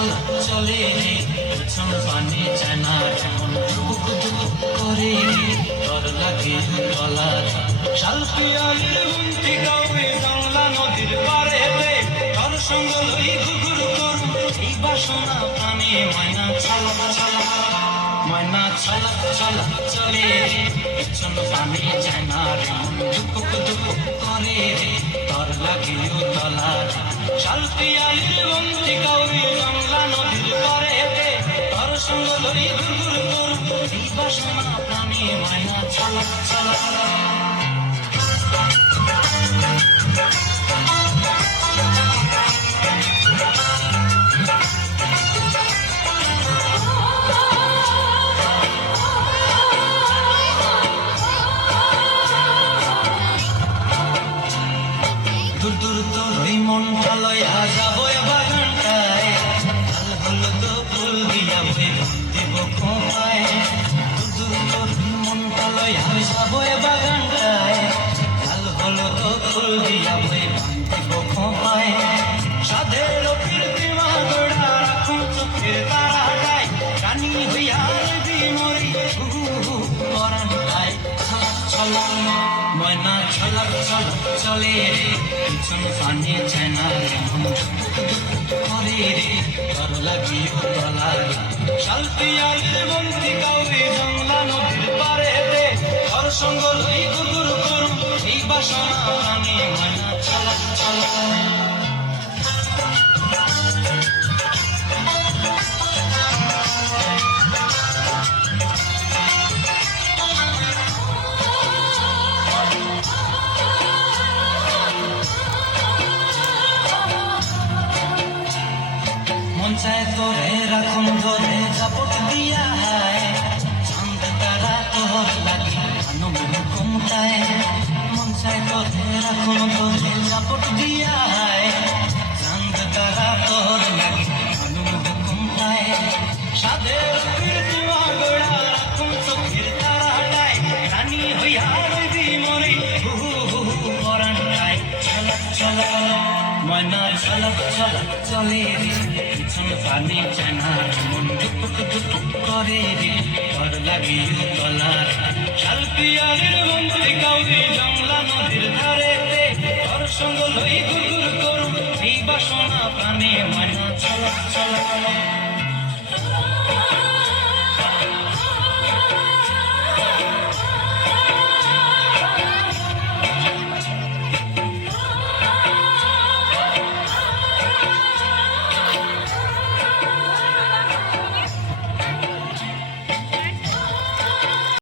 ছলা চলে রে, পিছন পানে চায় না কেমন টুক টুক করে রে, ডর লাগে গলার শালপিয়ালির গুনতি গাওয়ে জংলা নদীর পাড়েতে, তোর সঙ্গ লই ঘুঘুর করু এই বাসনা প্রাণে, ময়না ছলা ছলা ময়না ছলা ছলা চলে রে, পিছন পানে চায় না কেমন টুক টুক করে রে, ডর লাগে গলার শালপিয়ালির গুনতি গাওয়ে জংলা নদীর পাড়েতে, তোর সঙ্গ লই ঘুঘুর করু এই বাসনা প্রাণে, ময়না ছলা ছলা। দূর দূর তোর ওই মনটা লইয়া যাবো বাগানটায়, লাল হলুদ ফুল দিয়া বই দিব খোঁপায়, দূর দূর তোর ওই মনটা লইয়া যাবো বাগানটায়, লাল হলুদ ফুল দিয়া বই দিব খোঁপায়, সাধের কীর্তিমা গোড়া রাখুন চোখের তারাটায়, রানী হইয়া বিমরি পরানটায়, ছলা ছলা ময়না ছলা ছলা চলে রে, পিছন পানে চায় না কেমন করে রে, ডর লাগিও গলার শালপিয়ালির গুনতি গাওয়ে জংলা নদীর পাড়েতে, তোর সঙ্গ লই ঘুঘুর করু এই বাসনা প্রাণে, ময়না ছলা ছলা। মন চায় তোরে রাখুন ধরে ঝাপট দিয়া হায়, চাঁদ তারা তোর লাগে আনন্দ ঘুমটায়, মন চায় তোরে রাখুন ধরে ঝাপট দিয়া হায়, চাঁদ তারা তোর লাগে আনন্দ ঘুমটায়, সাধের কীর্তিমা গোড়া রাখুন চোখের তারাটায়, রানী হইয়া রইবি মরি হু হু পরানটায়, ছলা ছলা ময়না ছলা ছলা চলে রে, পিছন পানে চায় না মন টুক টুক করে রে, ডর লাগে গলার শালপিয়ালির গুনতি গাওয়ে জংলা নদীর ধারেতে, তোর সঙ্গ লই ঘুঘুর করু এই বাসনা প্রাণে, ময়না ছলা ছলা।